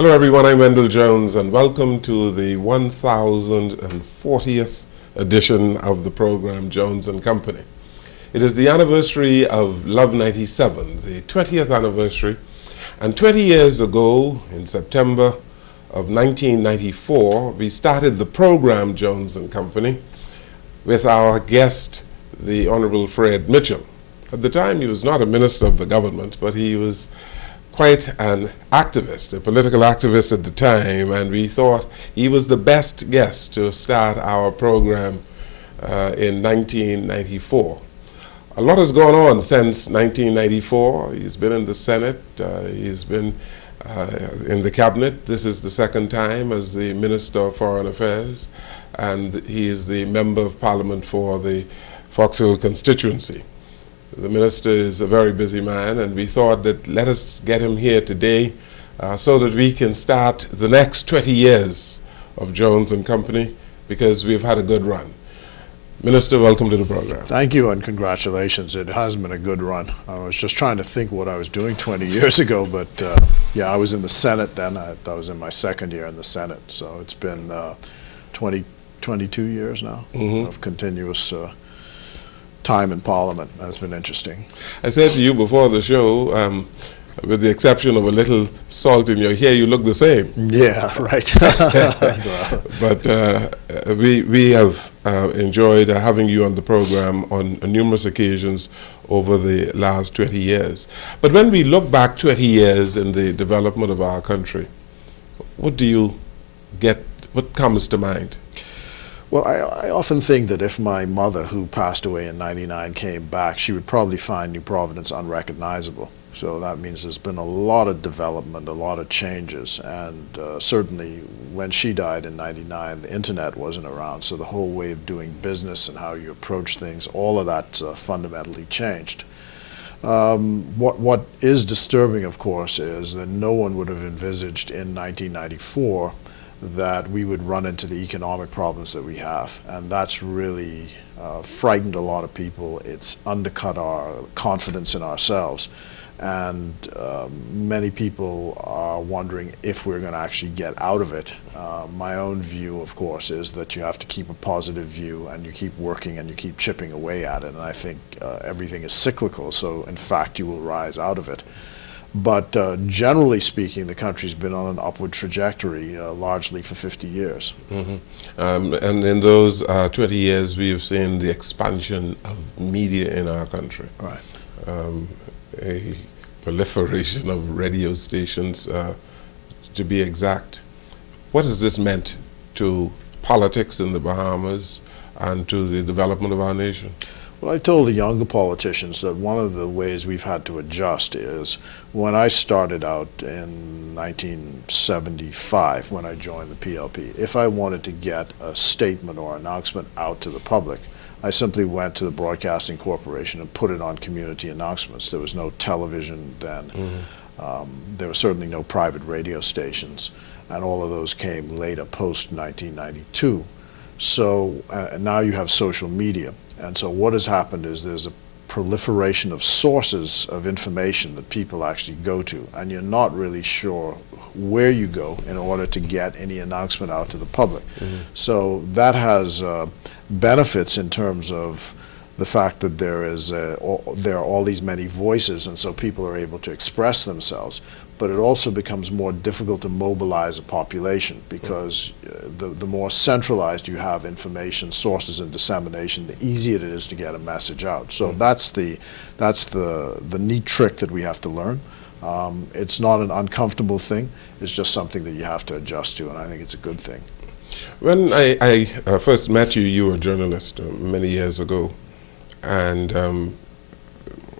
Hello everyone, I'm Wendell Jones and welcome to the 1040th edition of the program Jones and Company. It is the anniversary of Love 97, the 20th anniversary, and 20 years ago in September of 1994 we started the program Jones and Company with our guest, the Honorable Fred Mitchell. At the time he was not a minister of the government, but he was quite an activist, a political activist at the time, and we thought he was the best guest to start our program in 1994. A lot has gone on since 1994. He's been in the Senate, he's been in the cabinet. This is the second time as the Minister of Foreign Affairs, and he is the Member of Parliament for the Foxhill constituency. The minister is a very busy man, and we thought that let us get him here today so that we can start the next 20 years of Jones and Company, because we've had a good run. Minister, welcome to the program. Thank you, and congratulations. It has been a good run. I was just trying to think what I was doing 20 years ago, but yeah, I was in the Senate then. I was in my second year in the Senate, so it's been 22 years now of continuous time in Parliament. That's been interesting. I said to you before the show, with the exception of a little salt in your hair, you look the same. Yeah, right. But we have enjoyed having you on the program on numerous occasions over the last 20 years. But when we look back 20 years in the development of our country, what do you get, what comes to mind? Well, I often think that if my mother, who passed away in '99, came back, she would probably find New Providence unrecognizable. So that means there's been a lot of development, a lot of changes, and certainly when she died in '99, the internet wasn't around, so the whole way of doing business and how you approach things, all of that fundamentally changed. What is disturbing, of course, is that no one would have envisaged in 1994 that we would run into the economic problems that we have, and that's really frightened a lot of people. It's undercut our confidence in ourselves, and many people are wondering if we're going to actually get out of it. My own view, of course, is that you have to keep a positive view, and you keep working and you keep chipping away at it, and I think everything is cyclical, so in fact you will rise out of it. But generally speaking, the country's been on an upward trajectory largely for 50 years. And in those 20 years, we've seen the expansion of media in our country. Right. A proliferation of radio stations, to be exact. What has this meant to politics in the Bahamas and to the development of our nation? Well, I told the younger politicians that one of the ways we've had to adjust is when I started out in 1975, when I joined the PLP, if I wanted to get a statement or announcement out to the public, I simply went to the Broadcasting Corporation and put it on community announcements. There was no television then. There were certainly no private radio stations, and all of those came later, post-1992. So now you have social media. And so what has happened is there's a proliferation of sources of information that people actually go to, and you're not really sure where you go in order to get any announcement out to the public. So that has benefits in terms of the fact that there are all these many voices, and so people are able to express themselves. But it also becomes more difficult to mobilize a population, because the more centralized you have information, sources, and dissemination, the easier it is to get a message out. So that's the neat trick that we have to learn. It's not an uncomfortable thing. It's just something that you have to adjust to, and I think it's a good thing. When I first met you, you were a journalist many years ago, and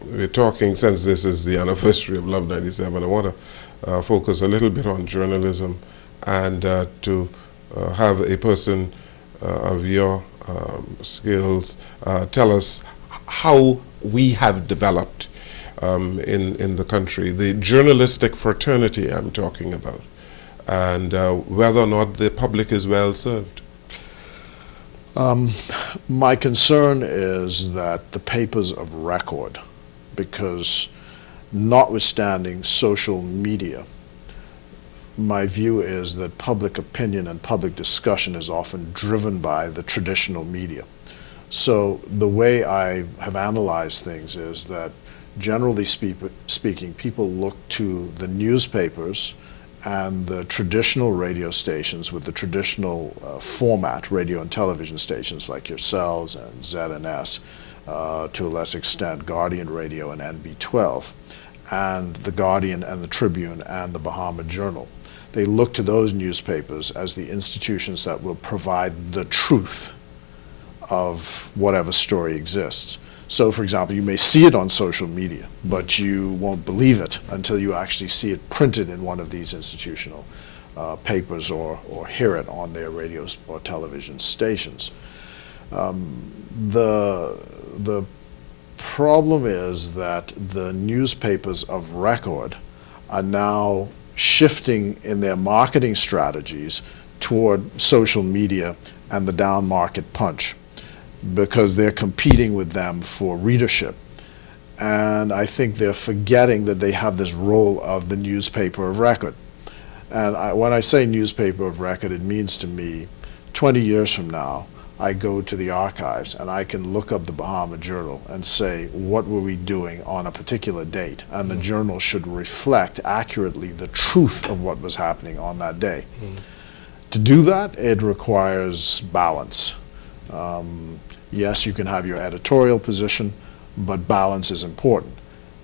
we're talking, since this is the anniversary of Love 97, I want to focus a little bit on journalism, and to have a person of your skills tell us how we have developed in the country, the journalistic fraternity I'm talking about, and whether or not the public is well served. My concern is that the papers of record, because notwithstanding social media, my view is that public opinion and public discussion is often driven by the traditional media. So the way I have analyzed things is that generally speaking, people look to the newspapers and the traditional radio stations with the traditional format, radio and television stations like yourselves and ZNS, to a less extent Guardian Radio and NB12, and the Guardian and the Tribune and the Bahama Journal. They look to those newspapers as the institutions that will provide the truth of whatever story exists. So, for example, you may see it on social media, but you won't believe it until you actually see it printed in one of these institutional papers or hear it on their radio or television stations. The problem is that the newspapers of record are now shifting in their marketing strategies toward social media and the down market punch, because they're competing with them for readership. And I think they're forgetting that they have this role of the newspaper of record. And when I say newspaper of record, it means to me 20 years from now, I go to the archives and I can look up the Bahama Journal and say, what were we doing on a particular date? And the journal should reflect accurately the truth of what was happening on that day. To do that, it requires balance. Yes, you can have your editorial position, but balance is important.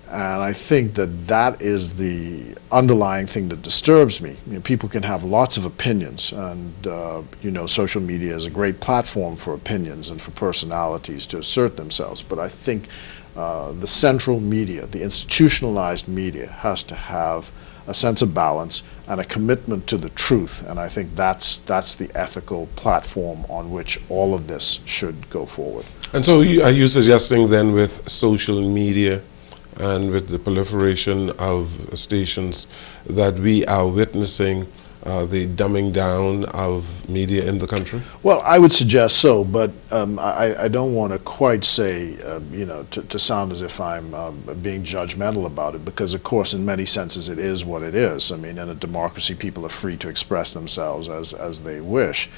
And I think that that is the underlying thing that disturbs me. You know, people can have lots of opinions, and you know, social media is a great platform for opinions and for personalities to assert themselves. But I think the central media, the institutionalized media, has to have a sense of balance and a commitment to the truth. And I think that's the ethical platform on which all of this should go forward. And so are you suggesting then, with social media and with the proliferation of stations, that we are witnessing the dumbing down of media in the country? Well, I would suggest so, but I don't want to quite say, you know, to sound as if I'm being judgmental about it, because of course in many senses it is what it is. I mean, in a democracy people are free to express themselves as they wish.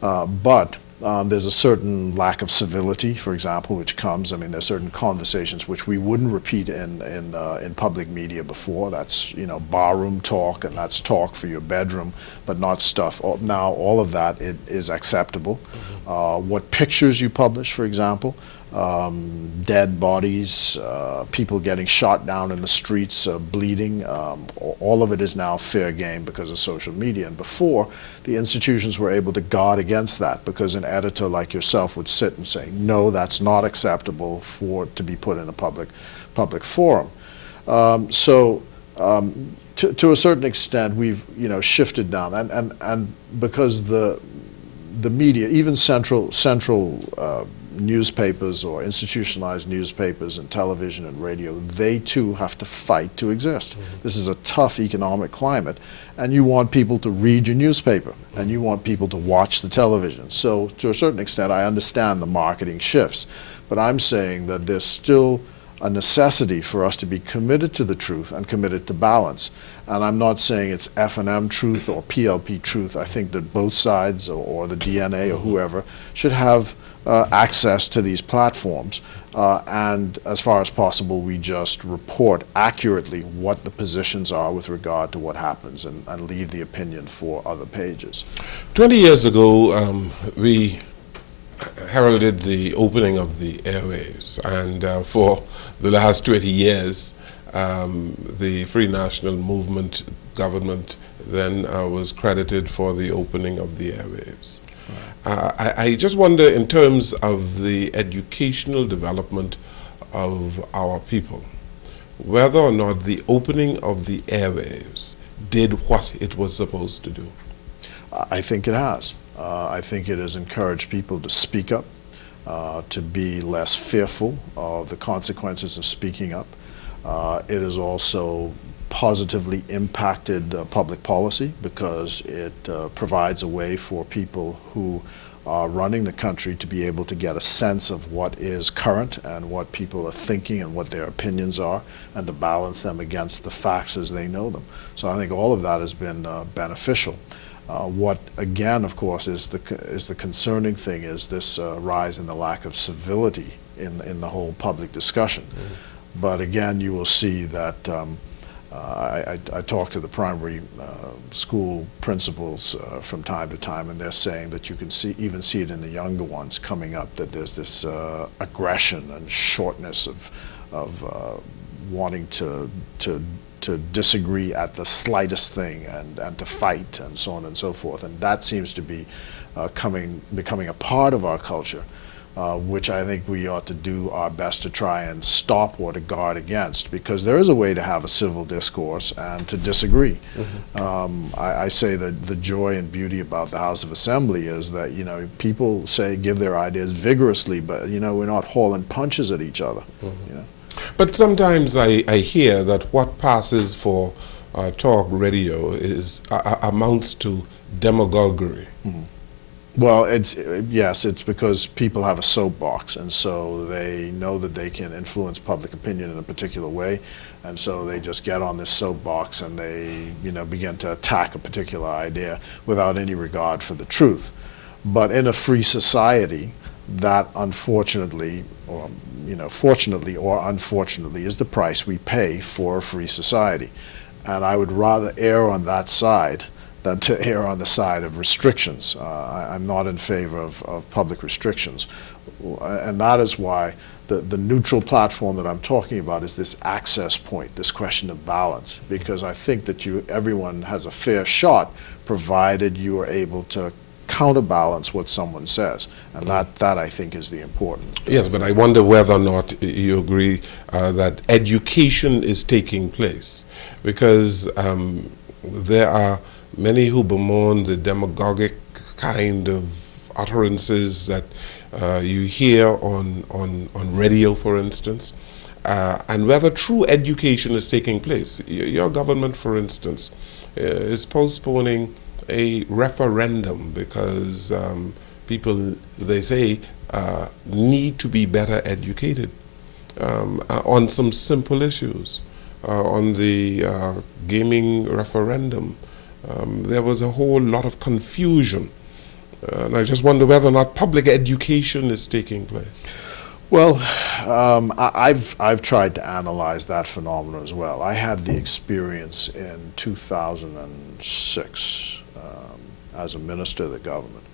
But there's a certain lack of civility, for example, which comes. I mean, there's certain conversations which we wouldn't repeat in public media before. That's, you know, barroom talk, and that's talk for your bedroom, but not stuff. Now, all of that is acceptable. What pictures you publish, for example, dead bodies, people getting shot down in the streets, bleeding, all of it is now fair game because of social media. And before, the institutions were able to guard against that, because an editor like yourself would sit and say, no, that's not acceptable to be put in a public forum. To a certain extent, we've, you know, shifted down, and because the media, even central newspapers or institutionalized newspapers and television and radio, they too have to fight to exist. This is a tough economic climate, and you want people to read your newspaper, and you want people to watch the television. So to a certain extent, I understand the marketing shifts, but I'm saying that there's still a necessity for us to be committed to the truth and committed to balance. And I'm not saying it's F&M truth or PLP truth. I think that both sides, or the DNA or whoever, should have access to these platforms, and as far as possible we just report accurately what the positions are with regard to what happens, and leave the opinion for other pages. 20 years ago, we heralded the opening of the airwaves, and for the last 20 years the Free National Movement government then was credited for the opening of the airwaves. I just wonder, in terms of the educational development of our people, whether or not the opening of the airwaves did what it was supposed to do. I think it has. I think it has encouraged people to speak up, to be less fearful of the consequences of speaking up. It has also positively impacted public policy, because it provides a way for people who are running the country to be able to get a sense of what is current and what people are thinking and what their opinions are, and to balance them against the facts as they know them. So I think all of that has been beneficial. What, again, of course, is the concerning thing is this rise in the lack of civility in the whole public discussion. Mm-hmm. But again, you will see that I talk to the primary school principals from time to time, and they're saying that you can even see it in the younger ones coming up, that there's this aggression and shortness of wanting to disagree at the slightest thing and to fight and so on and so forth. And that seems to be becoming a part of our culture, which I think we ought to do our best to try and stop or to guard against, because there is a way to have a civil discourse and to disagree. Mm-hmm. I say that the joy and beauty about the House of Assembly is that, people give their ideas vigorously, but, we're not hauling punches at each other. Mm-hmm. But sometimes I hear that what passes for talk radio amounts to demagoguery. Mm-hmm. Well, it's because people have a soapbox, and so they know that they can influence public opinion in a particular way, and so they just get on this soapbox and they, begin to attack a particular idea without any regard for the truth. But in a free society, that unfortunately, or fortunately or unfortunately, is the price we pay for a free society. And I would rather err on that side than to err on the side of restrictions. I'm not in favor of public restrictions. And that is why the neutral platform that I'm talking about is this access point, this question of balance, because I think that everyone has a fair shot, provided you are able to counterbalance what someone says, and that I think is the important. Yes, but I wonder whether or not you agree that education is taking place, because there are many who bemoan the demagogic kind of utterances that you hear on radio, for instance, and whether true education is taking place. Your government, for instance, is postponing a referendum because people, they say, need to be better educated on some simple issues. On the gaming referendum, there was a whole lot of confusion. And I just wonder whether or not public education is taking place. Well, I've tried to analyze that phenomenon as well. I had the experience in 2006 as a minister of the government,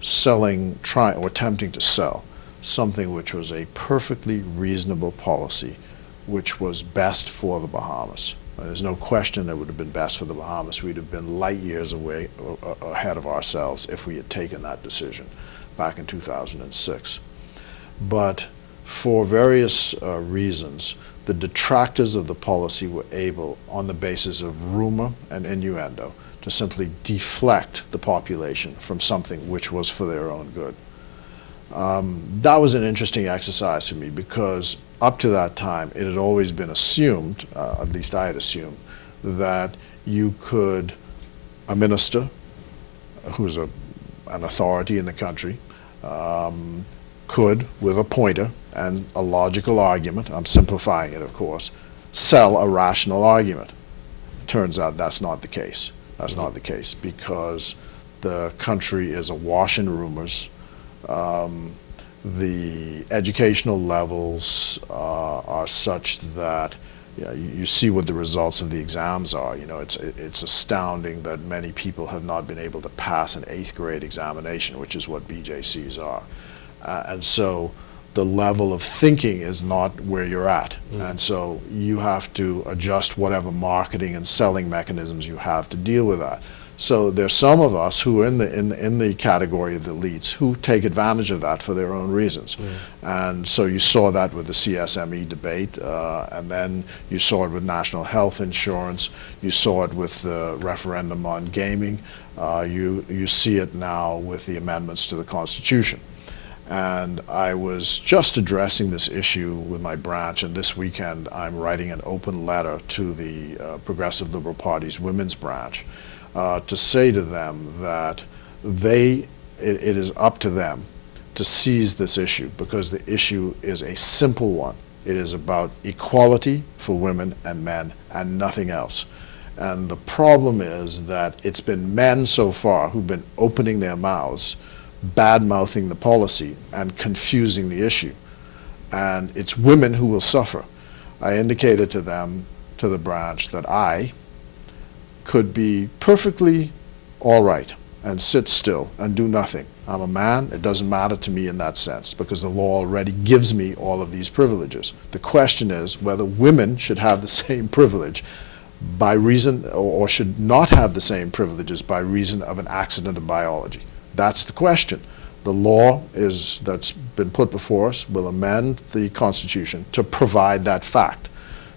attempting to sell something which was a perfectly reasonable policy, which was best for the Bahamas. There's no question it would have been best for the Bahamas. We'd have been light years ahead of ourselves if we had taken that decision back in 2006. But for various reasons, the detractors of the policy were able, on the basis of rumor and innuendo, to simply deflect the population from something which was for their own good. That was an interesting exercise for me, because up to that time it had always been assumed, at least I had assumed, that a minister who's an authority in the country could, with a pointer and a logical argument, I'm simplifying it of course, sell a rational argument. It turns out that's not the case. That's not the case, because the country is awash in rumors. The educational levels are such that you see what the results of the exams are. It's astounding that many people have not been able to pass an 8th grade examination, which is what BJCs are. And so the level of thinking is not where you're at. And so you have to adjust whatever marketing and selling mechanisms you have to deal with that. So there's some of us who are in the category of the elites who take advantage of that for their own reasons. And so you saw that with the CSME debate, and then you saw it with national health insurance, you saw it with the referendum on gaming, you see it now with the amendments to the Constitution. And I was just addressing this issue with my branch, and this weekend I'm writing an open letter to the Progressive Liberal Party's women's branch to say to them that they it is up to them to seize this issue, because the issue is a simple one. It is about equality for women and men and nothing else. And the problem is that it's been men so far who've been opening their mouths, bad-mouthing the policy and confusing the issue. And it's women who will suffer. I indicated to them, to the branch, that I could be perfectly all right and sit still and do nothing. I'm a man, it doesn't matter to me in that sense, because the law already gives me all of these privileges. The question is whether women should have the same privilege by reason, or should not have the same privileges by reason of an accident of biology. That's the question. The law that's been put before us will amend the Constitution to provide that fact.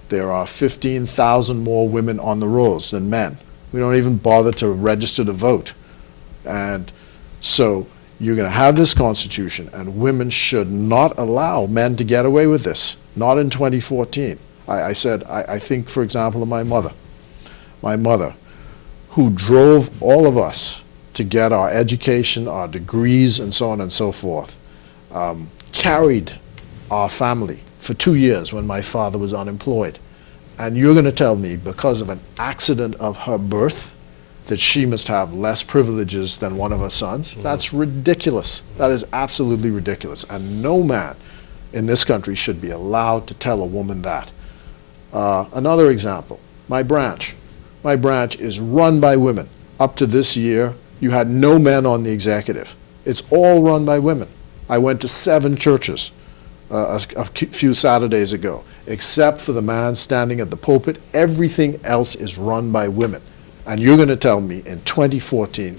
There are 15,000 more women on the rolls than men. We don't even bother to register to vote. And so you're going to have this Constitution, and women should not allow men to get away with this, not in 2014. I said, I think, for example, of my mother. My mother, who drove all of us to get our education, our degrees, and so on and so forth, carried our family for 2 years when my father was unemployed. And you're going to tell me, because of an accident of her birth, that she must have less privileges than one of her sons? Mm-hmm. That's ridiculous. That is absolutely ridiculous. And no man in this country should be allowed to tell a woman that. Another example, my branch. My branch is run by women. Up to this year, you had no men on the executive. It's all run by women. I went to 7 churches a few Saturdays ago. Except for the man standing at the pulpit, everything else is run by women. And you're going to tell me in 2014,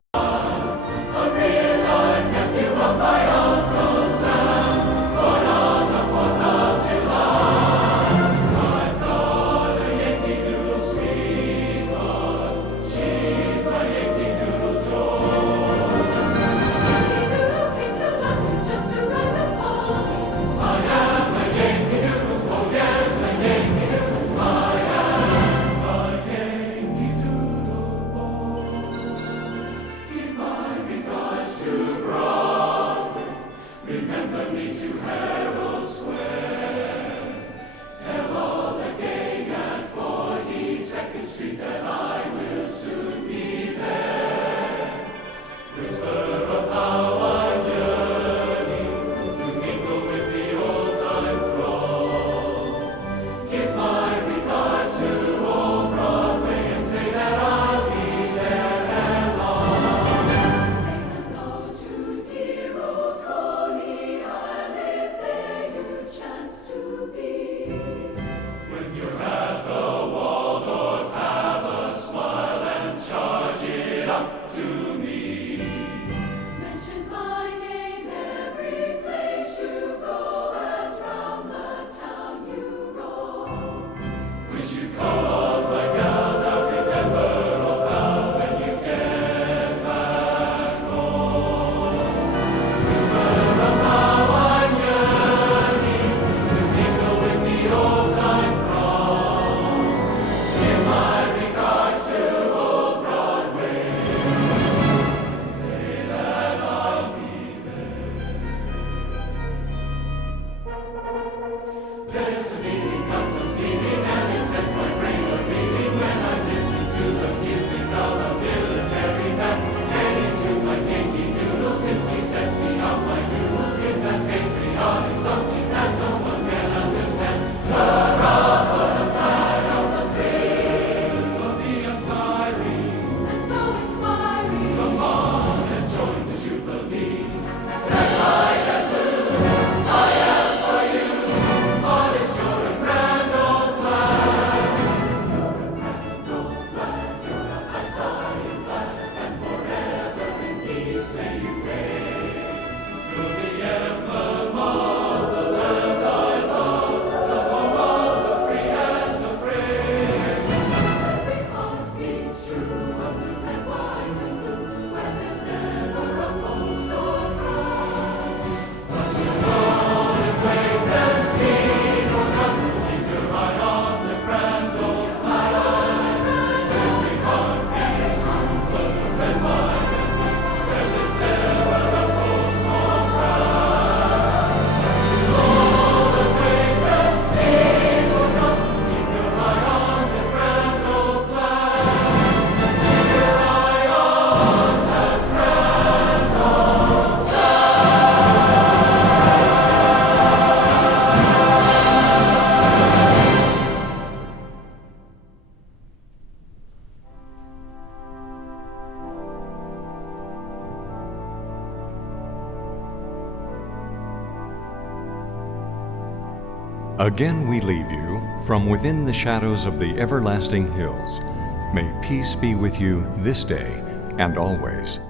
Again we leave you from within the shadows of the everlasting hills. May peace be with you this day and always.